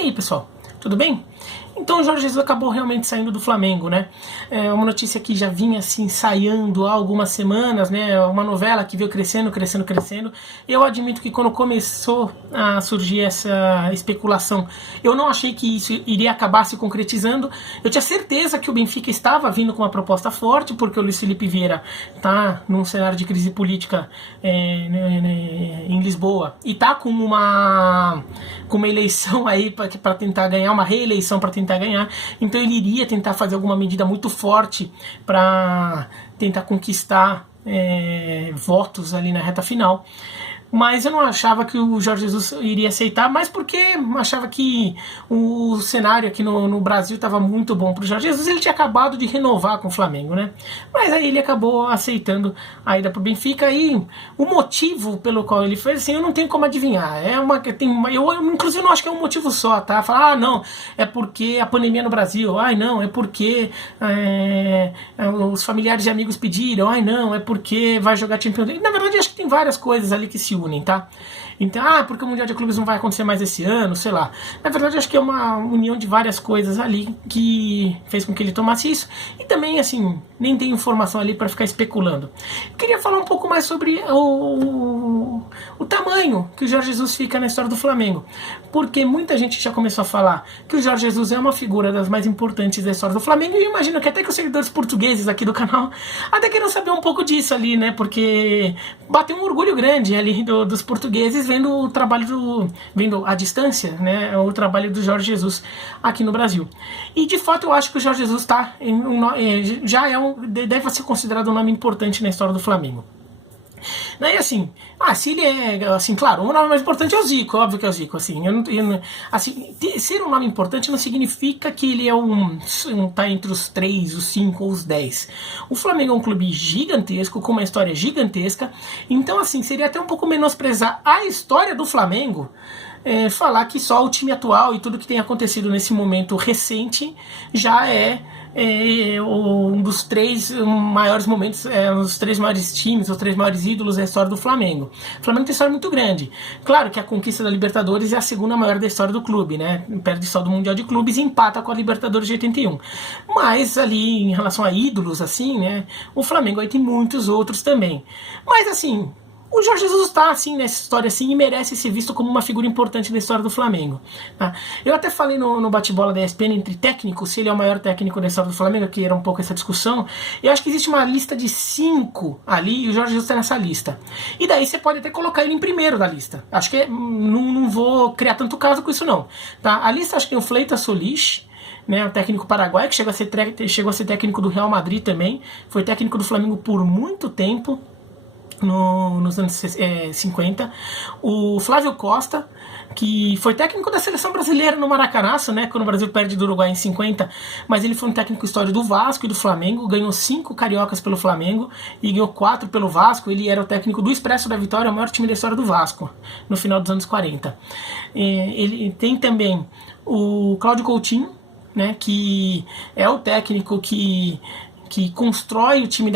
aí, pessoal? Tudo bem? Então o Jorge Jesus acabou realmente saindo do Flamengo, né? É uma notícia que já vinha assim ensaiando há algumas semanas, né? Uma novela que veio crescendo. Eu admito que quando começou a surgir essa especulação, eu não achei que isso iria acabar se concretizando. Eu tinha certeza que o Benfica estava vindo com uma proposta forte, porque o Luiz Felipe Vieira está num cenário de crise política em Lisboa e está com uma eleição aí para tentar ganhar, uma reeleição para tentar ganhar, então ele iria tentar fazer alguma medida muito forte para tentar conquistar votos ali na reta final. Mas eu não achava que o Jorge Jesus iria aceitar, mas porque achava que o cenário aqui no Brasil estava muito bom para o Jorge Jesus. Ele tinha acabado de renovar com o Flamengo, né? Mas aí ele acabou aceitando a ida para o Benfica. E o motivo pelo qual ele fez, assim, eu não tenho como adivinhar. Eu inclusive não acho que é um motivo só, tá? Falar, não, é porque a pandemia no Brasil. Não, é porque os familiares e amigos pediram. Não, é porque vai jogar Champions League. Na verdade, acho que tem várias coisas ali que se unem, tá? Então, porque o Mundial de Clubes não vai acontecer mais esse ano, sei lá. Na verdade, acho que é uma união de várias coisas ali que fez com que ele tomasse isso. E também, assim, nem tem informação ali para ficar especulando. Eu queria falar um pouco mais sobre o tamanho que o Jorge Jesus fica na história do Flamengo. Porque muita gente já começou a falar que o Jorge Jesus é uma figura das mais importantes da história do Flamengo. E eu imagino que até que os seguidores portugueses aqui do canal até queiram saber um pouco disso ali, né? Porque bateu um orgulho grande ali dos portugueses vendo o trabalho vendo à distância, né, o trabalho do Jorge Jesus aqui no Brasil. E de fato eu acho que o Jorge Jesus deve ser considerado um nome importante na história do Flamengo. Daí assim, se ele é, assim, claro, o nome mais importante é o Zico, óbvio que é o Zico, assim, assim, ser um nome importante não significa que ele tá entre os 3, os 5 ou os 10. O Flamengo é um clube gigantesco, com uma história gigantesca, então assim, seria até um pouco menosprezar a história do Flamengo, falar que só o time atual e tudo que tem acontecido nesse momento recente já é um dos 3 maiores momentos, os 3 maiores times, os 3 maiores ídolos da história do Flamengo. O Flamengo tem história muito grande. Claro que a conquista da Libertadores é a segunda maior da história do clube, né? Perde só do Mundial de Clubes e empata com a Libertadores de 81. Mas ali, em relação a ídolos, assim, né? O Flamengo aí tem muitos outros também. Mas assim, o Jorge Jesus está assim nessa história assim, e merece ser visto como uma figura importante da história do Flamengo. Tá? Eu até falei no bate-bola da ESPN entre técnicos, se ele é o maior técnico da história do Flamengo, que era um pouco essa discussão. Eu acho que existe uma lista de 5 ali, e o Jorge Jesus está nessa lista. E daí você pode até colocar ele em primeiro da lista. Acho que não vou criar tanto caso com isso não. Tá? A lista acho que tem o Fleitas Solis, né, o técnico paraguaio, que chegou a ser técnico do Real Madrid também. Foi técnico do Flamengo por muito tempo. Nos anos 50, o Flávio Costa, que foi técnico da seleção brasileira no Maracanaço, né, quando o Brasil perde do Uruguai em 50, mas ele foi um técnico histórico do Vasco e do Flamengo, ganhou 5 cariocas pelo Flamengo e ganhou 4 pelo Vasco. Ele era o técnico do Expresso da Vitória, o maior time da história do Vasco, no final dos anos 40. Ele tem também o Cláudio Coutinho, né, que é o técnico que constrói o time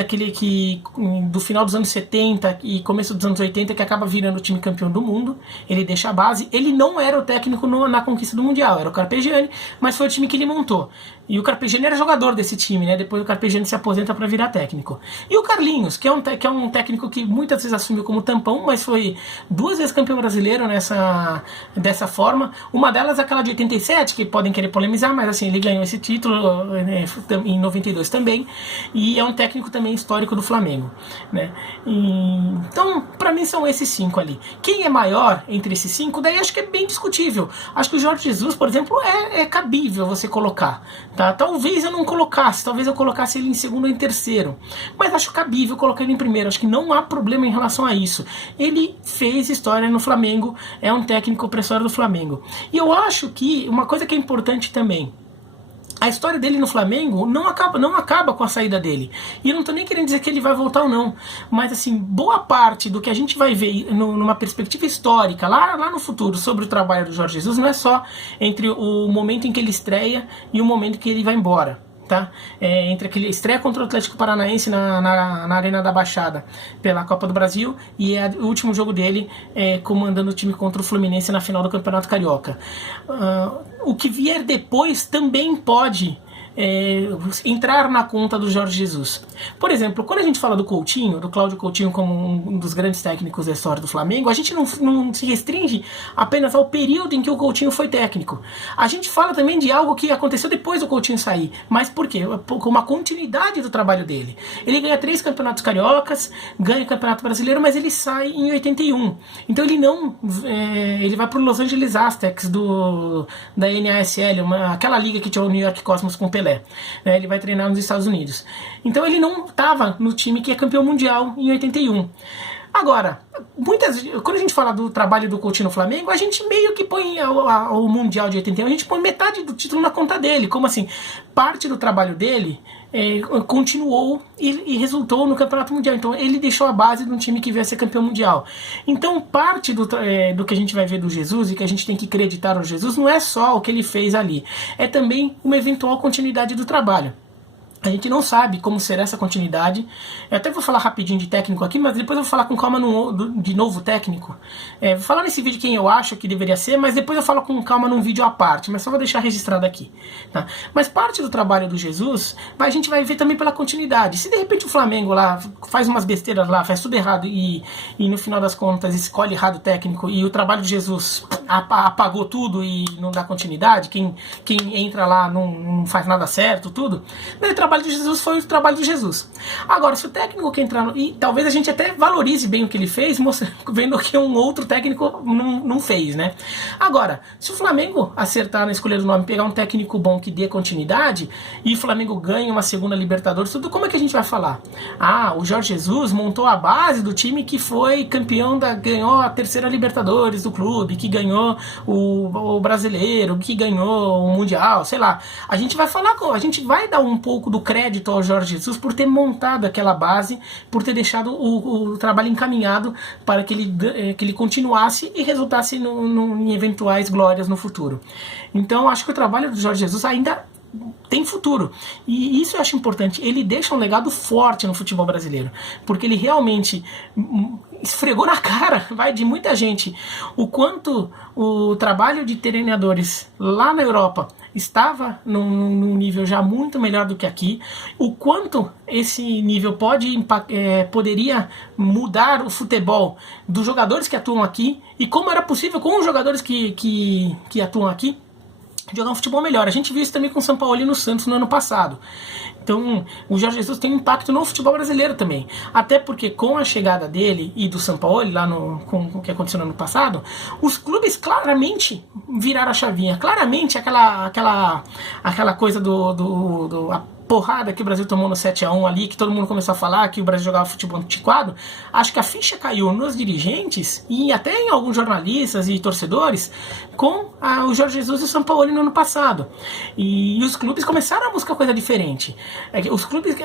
do final dos anos 70 e começo dos anos 80, que acaba virando o time campeão do mundo. Ele deixa a base. Ele não era o técnico na conquista do Mundial, era o Carpegiani, mas foi o time que ele montou. E o Carpegiani era jogador desse time, né? Depois o Carpegiani se aposenta para virar técnico. E o Carlinhos, que é um técnico que muitas vezes assumiu como tampão, mas foi 2 vezes campeão brasileiro dessa forma. Uma delas é aquela de 87, que podem querer polemizar, mas assim, ele ganhou esse título, né, em 92 também. E é um técnico também histórico do Flamengo, né? Então, para mim são esses 5 ali. Quem é maior entre esses 5? Daí acho que é bem discutível. Acho que o Jorge Jesus, por exemplo, é cabível você colocar. Tá? Talvez eu não colocasse, talvez eu colocasse ele em segundo ou em terceiro, mas acho cabível colocar ele em primeiro. Acho que não há problema em relação a isso. Ele fez história no Flamengo, é um técnico para a história do Flamengo. E eu acho que uma coisa que é importante também, a história dele no Flamengo não acaba com a saída dele. E eu não estou nem querendo dizer que ele vai voltar ou não. Mas assim, boa parte do que a gente vai ver numa perspectiva histórica, lá no futuro, sobre o trabalho do Jorge Jesus, não é só entre o momento em que ele estreia e o momento em que ele vai embora. tá? Entre aquele estreia contra o Atlético Paranaense na Arena da Baixada pela Copa do Brasil e o último jogo dele comandando o time contra o Fluminense na final do Campeonato Carioca. O que vier depois também pode entrar na conta do Jorge Jesus. Por exemplo, quando a gente fala do Coutinho, do Cláudio Coutinho como um dos grandes técnicos da história do Flamengo, a gente não se restringe apenas ao período em que o Coutinho foi técnico. A gente fala também de algo que aconteceu depois do Coutinho sair. Mas por quê? Com uma continuidade do trabalho dele. Ele ganha 3 campeonatos cariocas, ganha o Campeonato Brasileiro, mas ele sai em 81. Então ele vai para o Los Angeles Aztecs da NASL, aquela liga que tinha o New York Cosmos com o Pelé. Ele vai treinar nos Estados Unidos. Então ele não estava no time que é campeão mundial em 81. Agora, quando a gente fala do trabalho do Coutinho no Flamengo, a gente meio que põe o Mundial de 81, a gente põe metade do título na conta dele. Como assim? Parte do trabalho dele continuou e resultou no Campeonato Mundial. Então ele deixou a base de um time que veio a ser campeão mundial. Então parte do que a gente vai ver do Jesus e que a gente tem que acreditar no Jesus não é só o que ele fez ali, é também uma eventual continuidade do trabalho. A gente não sabe como será essa continuidade. Eu até vou falar rapidinho de técnico aqui, mas depois eu vou falar com calma de novo técnico. Vou falar nesse vídeo quem eu acho que deveria ser, mas depois eu falo com calma num vídeo à parte, mas só vou deixar registrado aqui. Tá? Mas parte do trabalho do Jesus, a gente vai ver também pela continuidade. Se de repente o Flamengo lá faz umas besteiras lá, faz tudo errado e no final das contas escolhe errado o técnico e o trabalho de Jesus apagou tudo e não dá continuidade, quem entra lá não faz nada certo, tudo, o trabalho de Jesus foi o trabalho de Jesus. Agora, se o técnico que entrar, e talvez a gente até valorize bem o que ele fez, vendo que um outro técnico não fez, né? Agora, se o Flamengo acertar na escolha do nome, pegar um técnico bom que dê continuidade, e o Flamengo ganha uma segunda Libertadores, tudo, como é que a gente vai falar? O Jorge Jesus montou a base do time que foi campeão, ganhou a terceira Libertadores do clube, que ganhou o Brasileiro, que ganhou o Mundial, sei lá. A gente vai dar um pouco do crédito ao Jorge Jesus por ter montado aquela base, por ter deixado o trabalho encaminhado para que ele continuasse e resultasse em eventuais glórias no futuro. Então acho que o trabalho do Jorge Jesus ainda tem futuro, e isso eu acho importante. Ele deixa um legado forte no futebol brasileiro, porque ele realmente esfregou na cara, de muita gente, o quanto o trabalho de treinadores lá na Europa estava num nível já muito melhor do que aqui, o quanto esse nível poderia mudar o futebol dos jogadores que atuam aqui, e como era possível com os jogadores que atuam aqui jogar um futebol melhor. A gente viu isso também com o Sampaoli e no Santos no ano passado. Então, o Jorge Jesus tem um impacto no futebol brasileiro também. Até porque com a chegada dele e do Sampaoli, com o que aconteceu no ano passado, os clubes claramente viraram a chavinha. Claramente aquela coisa a porrada que o Brasil tomou no 7-1 ali, que todo mundo começou a falar que o Brasil jogava futebol antiquado, acho que a ficha caiu nos dirigentes e até em alguns jornalistas e torcedores com o Jorge Jesus e o Sampaoli no ano passado. E os clubes começaram a buscar coisa diferente.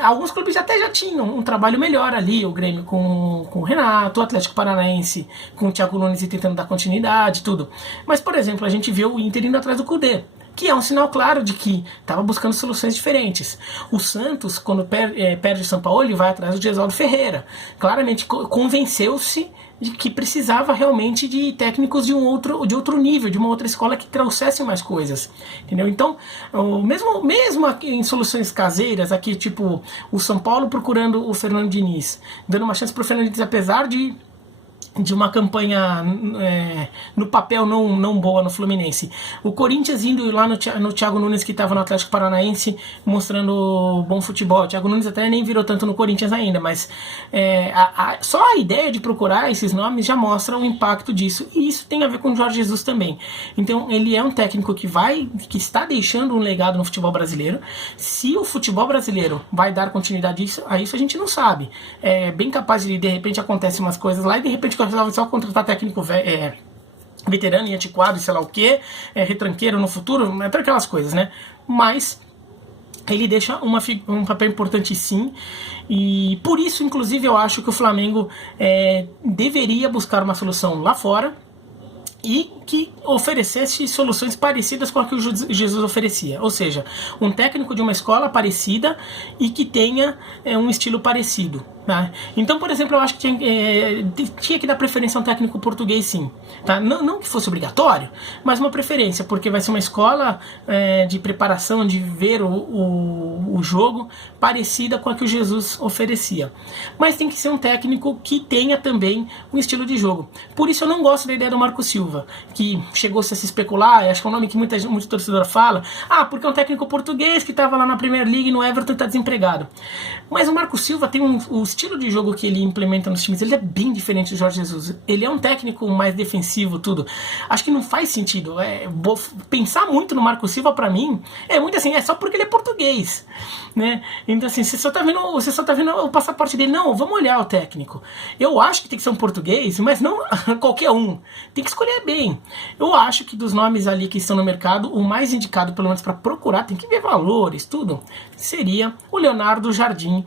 Alguns clubes até já tinham um trabalho melhor ali, o Grêmio com o Renato, o Atlético Paranaense com o Thiago Nunes e tentando dar continuidade, tudo. Mas, por exemplo, a gente vê o Inter indo atrás do Cudê, que é um sinal claro de que estava buscando soluções diferentes. O Santos, quando perde o Sampaoli, vai atrás do Gesualdo Ferreira. Claramente convenceu-se de que precisava realmente de técnicos de outro nível, de uma outra escola que trouxessem mais coisas, entendeu? Então, mesmo aqui em soluções caseiras, aqui tipo o São Paulo procurando o Fernando Diniz, dando uma chance para o Fernando Diniz, apesar de uma campanha no papel não boa no Fluminense. O Corinthians indo lá no Thiago Nunes, que estava no Atlético Paranaense, mostrando bom futebol. O Thiago Nunes até nem virou tanto no Corinthians ainda, mas só a ideia de procurar esses nomes já mostra o impacto disso, e isso tem a ver com o Jorge Jesus também. Então ele é um técnico que está deixando um legado no futebol brasileiro. Se o futebol brasileiro vai dar continuidade a isso, a gente não sabe. É bem capaz de repente acontecem umas coisas lá e de repente resolve só contratar técnico veterano e antiquado e sei lá o que, retranqueiro no futuro, até aquelas coisas, né? Mas ele deixa um papel importante sim, e por isso, inclusive, eu acho que o Flamengo deveria buscar uma solução lá fora, e que oferecesse soluções parecidas com a que o Jesus oferecia. Ou seja, um técnico de uma escola parecida e que tenha um estilo parecido. Tá? Então, por exemplo, eu acho que tinha que dar preferência a um técnico português, sim. Tá? Não que fosse obrigatório, mas uma preferência, porque vai ser uma escola de preparação, de ver o jogo parecida com a que o Jesus oferecia. Mas tem que ser um técnico que tenha também um estilo de jogo. Por isso eu não gosto da ideia do Marco Silva, que chegou-se a se especular, acho que é um nome que muita torcedor fala, porque é um técnico português que estava lá na Premier League, no Everton, e está desempregado. Mas o Marco Silva tem o estilo de jogo que ele implementa nos times, ele é bem diferente do Jorge Jesus. Ele é um técnico mais defensivo, tudo. Acho que não faz sentido. Pensar muito no Marco Silva, pra mim, é muito assim, é só porque ele é português, né? Então assim, você só tá vendo o passaporte dele. Não, vamos olhar o técnico. Eu acho que tem que ser um português, mas não qualquer um. Tem que escolher bem. Eu acho que dos nomes ali que estão no mercado, o mais indicado, pelo menos para procurar, tem que ver valores, tudo, seria o Leonardo Jardim,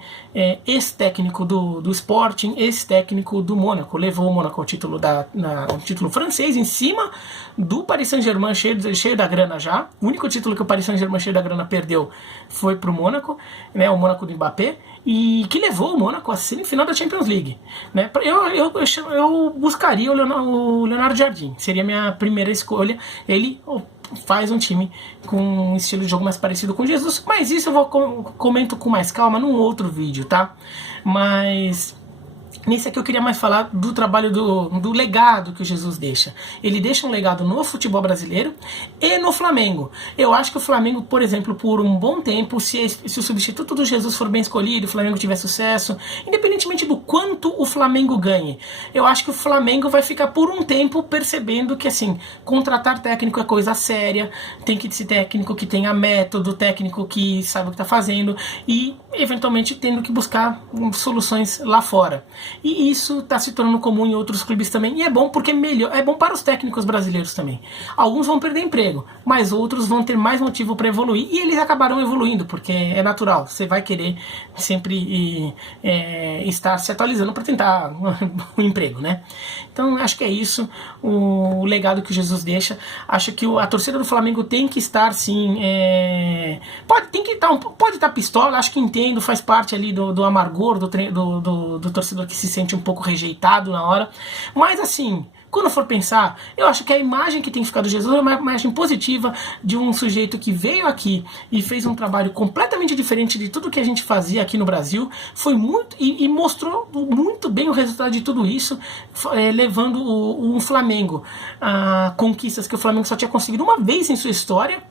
ex-técnico do Sporting, ex-técnico do Mônaco. Levou o Mônaco ao título, ao título francês, em cima do Paris Saint-Germain, cheio da grana já. O único título que o Paris Saint-Germain, cheio da grana, perdeu foi pro Mônaco, né, o Mônaco do Mbappé, e que levou o Mônaco à semifinal da Champions League. Né? Eu buscaria o Leonardo Jardim, seria a minha primeira escolha. Ele faz um time com um estilo de jogo mais parecido com Jesus, mas isso eu comento com mais calma num outro vídeo, tá? Mas nesse aqui eu queria mais falar do trabalho, do legado que o Jesus deixa. Ele deixa um legado no futebol brasileiro e no Flamengo. Eu acho que o Flamengo, por exemplo, por um bom tempo, se o substituto do Jesus for bem escolhido, o Flamengo tiver sucesso, independentemente do quanto o Flamengo ganhe, eu acho que o Flamengo vai ficar por um tempo percebendo que, assim, contratar técnico é coisa séria, tem que ser técnico que tenha método, técnico que saiba o que está fazendo e, eventualmente, tendo que buscar soluções lá fora. E isso está se tornando comum em outros clubes também. E é bom porque é bom para os técnicos brasileiros também. Alguns vão perder emprego, mas outros vão ter mais motivo para evoluir. E eles acabarão evoluindo, porque é natural. Você vai querer sempre estar se atualizando para tentar um emprego, né? Então acho que é isso o legado que o Jesus deixa. Acho que a torcida do Flamengo tem que estar, sim, pode estar pistola, acho que entendo, faz parte ali do amargor do torcedor que se sente um pouco rejeitado na hora, mas assim, quando for pensar, eu acho que a imagem que tem ficado de Jesus é uma imagem positiva de um sujeito que veio aqui e fez um trabalho completamente diferente de tudo que a gente fazia aqui no Brasil, foi muito e mostrou muito bem o resultado de tudo isso, levando o Flamengo a conquistas que o Flamengo só tinha conseguido uma vez em sua história,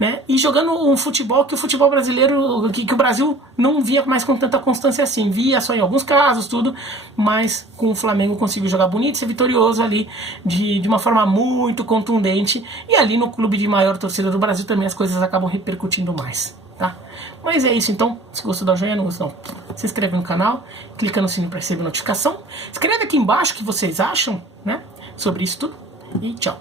né? E jogando um futebol que o futebol brasileiro, que o Brasil não via mais com tanta constância assim, via só em alguns casos, tudo, mas com o Flamengo conseguiu jogar bonito, ser vitorioso ali de uma forma muito contundente, e ali no clube de maior torcida do Brasil também as coisas acabam repercutindo mais, tá? Mas é isso então, se gostou da joinha, não gostou, se inscreve no canal, clica no sininho para receber notificação, escreve aqui embaixo o que vocês acham, né, sobre isso tudo, e tchau.